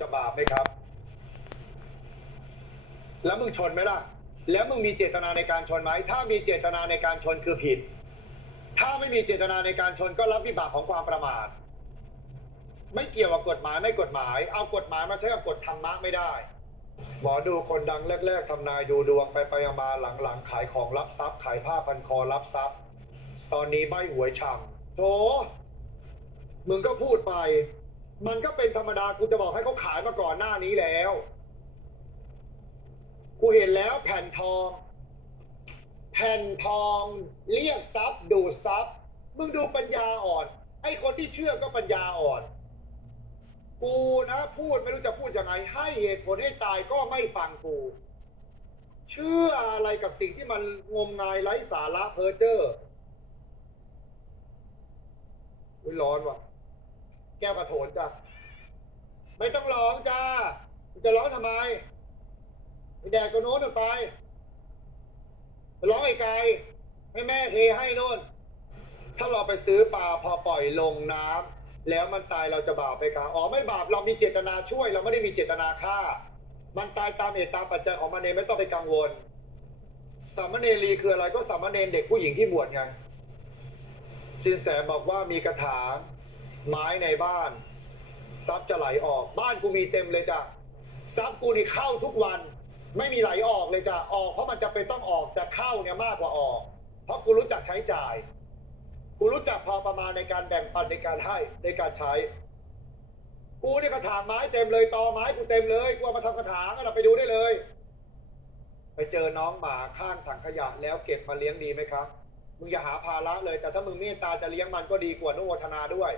จะบาปไหมครับ แล้วมึงชนไหมล่ะ แล้วมึงมีเจตนาในการชนไหม ถ้ามีเจตนาในการชนคือผิด ถ้าไม่มีเจตนาในการชนก็รับวิบากของความประมาท ไม่เกี่ยวกับกฎหมายไม่กฎหมาย เอากฎหมายมาใช้กับกฎธรรมะไม่ได้ หมอดูคนดังแรก ๆทำนายดูดวงไปไปมาหลังๆขายของรับทรัพย์ขายผ้าพันคอรับทรัพย์ ตอนนี้ใบหวยฉ่ำโถมึงก็พูดไป มันก็เป็นธรรมดากูจะบอกให้เขาขายมาก่อนหน้านี้แล้ว กูเห็นแล้วแผ่นทอง แผ่นทองเรียกทรัพย์ดูดทรัพย์ มึงดูปัญญาอ่อน ไอ้คนที่เชื่อก็ปัญญาอ่อน กูนะพูดไม่รู้จะพูดยังไง ให้เหตุผลให้ตายก็ไม่ฟังกู เชื่ออะไรกับสิ่งที่มันงมงายไร้สาระเพ้อเจ้ออุ้ยร้อนว่ะ แก้วกระโถนจ้ะ ไม่ต้องร้องจ้าจะร้องทำไมไปแดกตัวโน้นไปไปร้องไอ้ไกลให้แม่เทให้โน่น ถ้าเราไปซื้อปลาพอปล่อยลงน้ำแล้วมันตายเราจะบาปไหมคะอ๋อไม่บาปเรามีเจตนาช่วย เราไม่ได้มีเจตนาฆ่า มันตายตามเหตุตามปัจจัยของมันเองไม่ต้องไปกังวล สามเณรีคืออะไรก็สามเณรเด็กผู้หญิงที่บวชไงสินแสบอกว่ามีกระถาง ไม้ในบ้านทรัพย์จะไหลออก บ้านกูมีเต็มเลยจ้ะทรัพย์กูนี่เข้าทุกวัน ไม่มีไหลออกเลยจ้ะออกเพราะมันจะเป็นต้องออกแต่เข้าเนี่ยมากกว่าออก เพราะกูรู้จักใช้จ่ายกูรู้จักพอประมาณในการแบ่งปันในการให้ในการใช้ กูนี่กระถางไม้เต็มเลยตอไม้กูเต็มเลยกูเอามาทำกระถางก็เราไปดูได้เลย ไปเจอน้องหมาข้างถังขยะแล้วเก็บมาเลี้ยงดีไหมครับมึงอย่าหาภาระเลยแต่ถ้ามึงเมตตาจะเลี้ยงมันก็ดีกว่านุโมทนาด้วย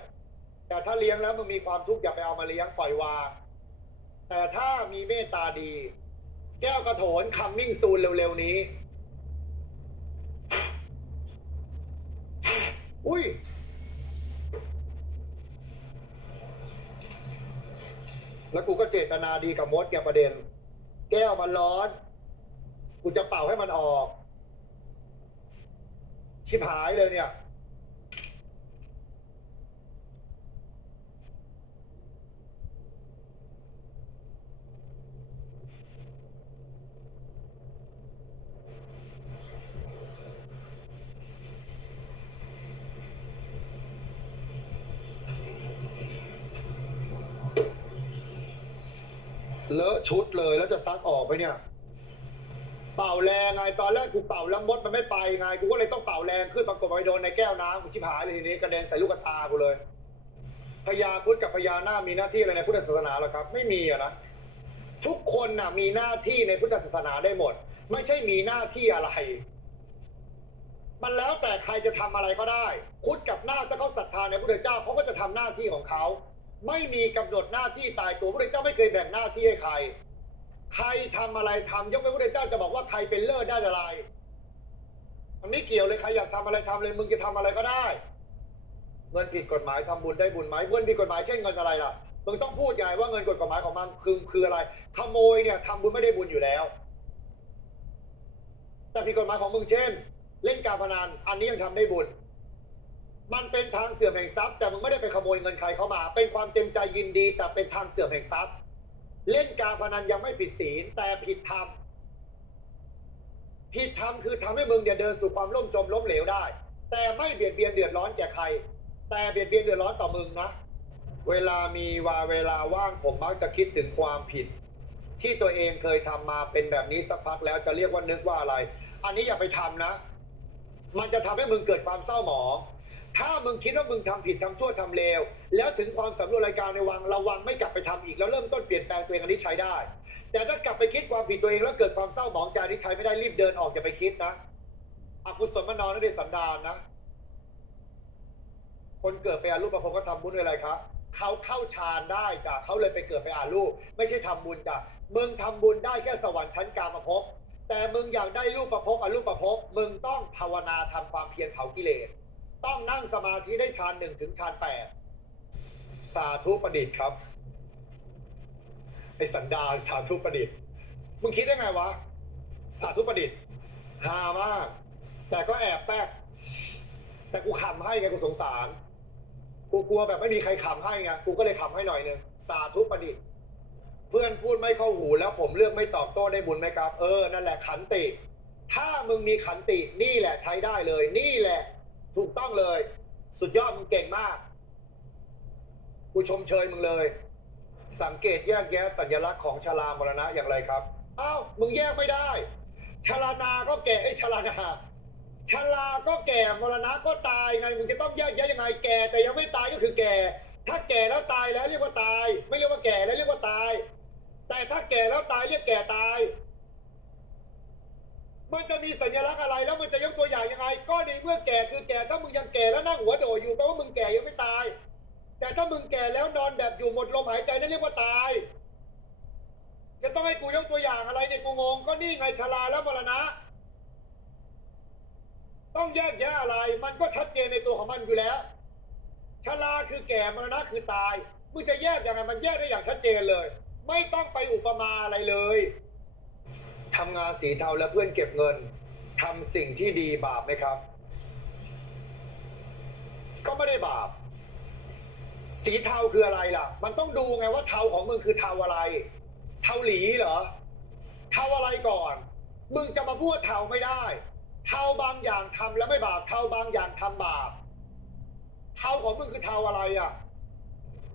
แต่ถ้าเลี้ยงแล้วมึงมีความทุกข์อย่าไปเอามาเลี้ยงปล่อยวาง แต่ถ้ามีเมตตาดี แก้วกระโถนคัมมิ่งซูนเร็วๆนี้ อุ้ยแล้วกูก็เจตนาดีกับมดแกประเด็น แก้วมันร้อน กูจะเป่าให้มันออก ชิบหายเลยเนี่ย เลอะชุดเลยแล้วจะซักออกไปเนี่ย เป่าแรงไงตอนแรกกูเป่าแล้วมดมันไม่ไปไงกูก็เลยต้องเป่าแรงขึ้นปรากฏไปโดนในแก้วน้ำกูชิบหายเลยทีนี้กระเด็นใส่ลูกตากูเลยพญาพุทธกับพญานาคมีหน้าที่อะไรในพุทธศาสนาหรอครับ ไม่มีอะนะทุกคนน่ะมีหน้าที่ในพุทธศาสนาได้หมด ไม่ใช่มีหน้าที่อะไร มันแล้วแต่ใครจะทำอะไรก็ได้ พุทธกับนาคถ้าเขาศรัทธาในพระพุทธเจ้าเขาก็จะทำหน้าที่ของเขา ไม่มีกำหนดหน้าที่ตายตัวพระพุทธเจ้าไม่เคยแบ่งหน้าที่ให้ใคร ใครทำอะไรทำยกเว้นพระพุทธเจ้าจะบอกว่าใครเป็นเลิศได้อะไรมันไม่เกี่ยวเลยใครอยากทำอะไรทำเลยมึงจะทำอะไรก็ได้เงินผิดกฎหมายทำบุญได้บุญไหมเงินผิดกฎหมายเช่นเงินอะไรล่ะมึงต้องพูดไงว่าเงินกฎหมายของมันคือคืออะไรขโมยเนี่ยทำบุญไม่ได้บุญอยู่แล้วแต่ผิดกฎหมายของมึงเช่น เล่นการพนันอันนี้ยังทำได้บุญ มันเป็นทางเสื่อมแห่งทรัพย์แต่มึงไม่ได้ไปขโมยเงินใครเข้ามา เป็นความเต็มใจยินดี แต่เป็นทางเสื่อมแห่งทรัพย์ เล่นการพนันยังไม่ผิดศีลแต่ผิดธรรมผิดธรรมคือทำให้มึงเนี่ยเดินสู่ความล่มจมล้มเหลวได้ แต่ไม่เบียดเบียนเดือดร้อนแก่ใคร แต่เบียดเบียนเดือดร้อนต่อมึงนะเวลามีวาเวลาว่างผมมักจะคิดถึงความผิด ที่ตัวเองเคยทำมาเป็นแบบนี้สักพักแล้วจะเรียกว่านึกว่าอะไร อันนี้อย่าไปทำนะ มันจะทำให้มึงเกิดความเศร้าหมอง ถ้ามึงคิดว่ามึงทำผิดทำชั่วทำเลว แล้วถึงความสำรวจรายการในวังระวังไม่กลับไปทำอีกแล้วเริ่มต้นเปลี่ยนแปลงตัวเองอันนี้ใช้ได้ แต่ถ้ากลับไปคิดความผิดตัวเองแล้วเกิดความเศร้าหมองใจนี่ใช้ไม่ได้รีบเดินออกอย่าไปคิดนะอกุศลมานอนนั่นเองสันดานนะ คนเกิดไปอารูปประพงก็ทำบุญอะไรครับเขาเข้าฌานได้จ้ะเขาเลยไปเกิดไปอารูปไม่ใช่ทำบุญจ้ะมึงทำบุญได้แค่สวรรค์ชั้นกามภพแต่มึงอยากได้รูปประพบอารูปประพบมึงต้องภาวนาทำความเพียรเผากิเลส ต้องนั่งสมาธิได้ฌานหนึ่งถึงฌานแปดสาธุประดิษฐ์ครับ ไอสันดานสาธุประดิษฐ์มึงคิดได้ไงวะ สาธุประดิษฐ์ฮามาก แต่ก็แอบแป๊กแต่กูขำให้ไงกูสงสาร กูกลัวแบบไม่มีใครขำให้ไงกูก็เลยขำให้หน่อยนึงสาธุประดิษฐ์เพื่อนพูดไม่เข้าหูแล้วผมเลือกไม่ตอบโต้ได้บุญไหมครับ เออ นั่นแหละขันติ ถ้ามึงมีขันตินี่แหละใช้ได้เลย นี่แหละ ถูกต้องเลย สุดยอดมึงเก่งมาก กูชมเชยมึงเลย สังเกตแยกแยะสัญลักษณ์ของชรามรณะอย่างไรครับอ้าวมึงแยกไม่ได้ชรานาก็แก่ไอ้ชรานาชราก็แก่มรณะก็ตายไงมึงจะต้องแยกแยะยังไงแก่ แต่ยังไม่ตายก็คือแก่ ถ้าแก่แล้วตายแล้วเรียกว่าตาย ไม่เรียกว่าแก่แล้วเรียกว่าตาย แต่ถ้าแก่แล้วตายเรียกแก่ตาย มันจะมีสัญลักษณ์อะไรแล้วมันจะยกตัวอย่างยังไง ก็ในเมื่อแก่คือแก่ถ้ามึงยังแก่แล้วนั่งหัวโดดอยู่แปลว่ามึงแก่ยังไม่ตาย แต่ถ้ามึงแก่แล้วนอนแบบอยู่หมดลมหายใจนั่นเรียกว่าตายจะต้องให้กูยกตัวอย่างอะไรเนี่ยกูงงก็นี่ไงชราแล้วมรณะ ต้องแยกแยะอะไร มันก็ชัดเจนในตัวของมันอยู่แล้วชราคือแก่มรณะคือตายมึงจะแยกยังไงมันแยกได้อย่างชัดเจนเลย ไม่ต้องไปอุปมาอะไรเลย ทำงานสีเทาและเพื่อนเก็บเงินทำสิ่งที่ดีบาปไหมครับ ก็ไม่ได้บาป สีเทาคืออะไรล่ะ มันต้องดูไงว่าเทาของมึงคือเทาอะไร เทาหลีเหรอ เทาอะไรก่อน มึงจะมาพูดเทาไม่ได้ เทาบางอย่างทำแล้วไม่บาป เทาบางอย่างทำบาป เทาของมึงคือเทาอะไรอะ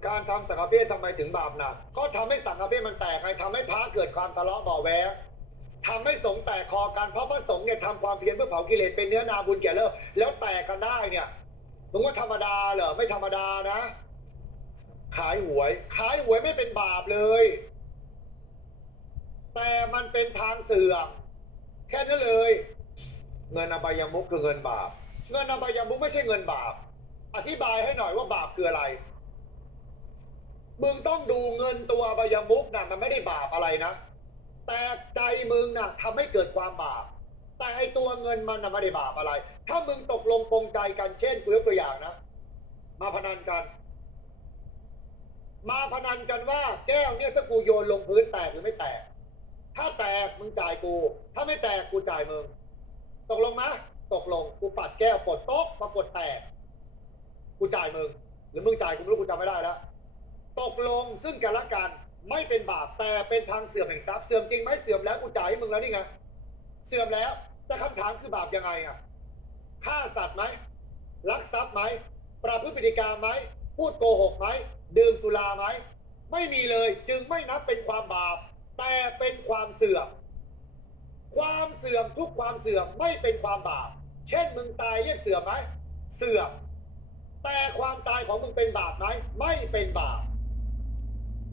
การทำสังฆเพศทำไมถึงบาปหนัก ก็ทำให้สังฆเพศมันแตกไงทำให้พระเกิดความทะเลาะเบาะแวง ทำให้สงฆ์แตกคอกันเพราะพระสงฆ์เนี่ยทำความเพียรเพื่อเผากิเลสเป็นเนื้อนาบุญแก่เลิกแล้วแตกกันได้เนี่ยมึงว่าธรรมดาเหรอไม่ธรรมดานะ ขายหวย ขายหวยไม่เป็นบาปเลย แต่มันเป็นทางเสื่อมแค่นั้นเลย เงินอบายมุกคือเงินบาป เงินอบายมุกไม่ใช่เงินบาป อธิบายให้หน่อยว่าบาปคืออะไรมึงต้องดูเงินตัวอบายมุกนะมันไม่ได้บาปอะไรนะ แต่ใจมึงนะทำให้เกิดความบาป แต่ไอตัวเงินมันนะไม่ได้บาปอะไร ถ้ามึงตกลงปรงใจกันเช่นกูยกตัวอย่างนะ มาพนันกัน มาพนันกันว่า แก้วเนี่ยถ้ากูโยนลงพื้นแตกหรือไม่แตก ถ้าแตกมึงจ่ายกู ถ้าไม่แตกกูจ่ายมึง ตกลงนะตกลงกูปัดแก้วกดโต๊ะปรากฏแตก กูจ่ายมึง หรือมึงจ่ายกูไม่รู้กูจำไม่ได้แล้ว ตกลงซึ่งกันและกัน ไม่เป็นบาปแต่เป็นทางเสื่อมแห่งทรัพย์เสื่อมจริงไหมเสื่อมแล้วกูจ่ายให้มึงแล้วนี่ไงเสื่อมแล้วแต่คำถามคือบาปยังไงอะฆ่าสัตว์ไหมลักทรัพย์ไหมประพฤติพฤติกรรมไหมพูดโกหกไหมดื่มสุราไหมไม่มีเลยจึงไม่นับเป็นความบาป แต่เป็นความเสื่อม ความเสื่อมทุกความเสื่อมไม่เป็นความบาป เช่นมึงตายเรียกเสื่อมไหมเสื่อมแต่ความตายของมึงเป็นบาปไหมไม่เป็นบาป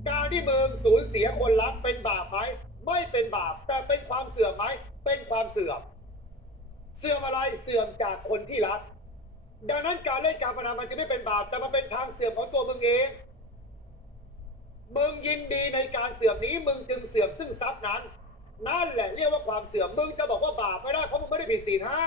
การที่มึงสูญเสียคนรักเป็นบาปไหมไม่เป็นบาป แต่เป็นความเสื่อมไหมเป็นความเสื่อม เสื่อมอะไรเสื่อมจากคนที่รัก ดังนั้นการเล่นการพนันมันจะไม่เป็นบาป แต่มันเป็นทางเสื่อมของตัวมึงเองมึงยินดีในการเสื่อมนี้มึงจึงเสื่อมซึ่งทรัพย์นั้น นั่นแหละเรียกว่าความเสื่อมมึงจะบอกว่าบาปไม่ได้เพราะมึงไม่ได้ผิดศีลห้า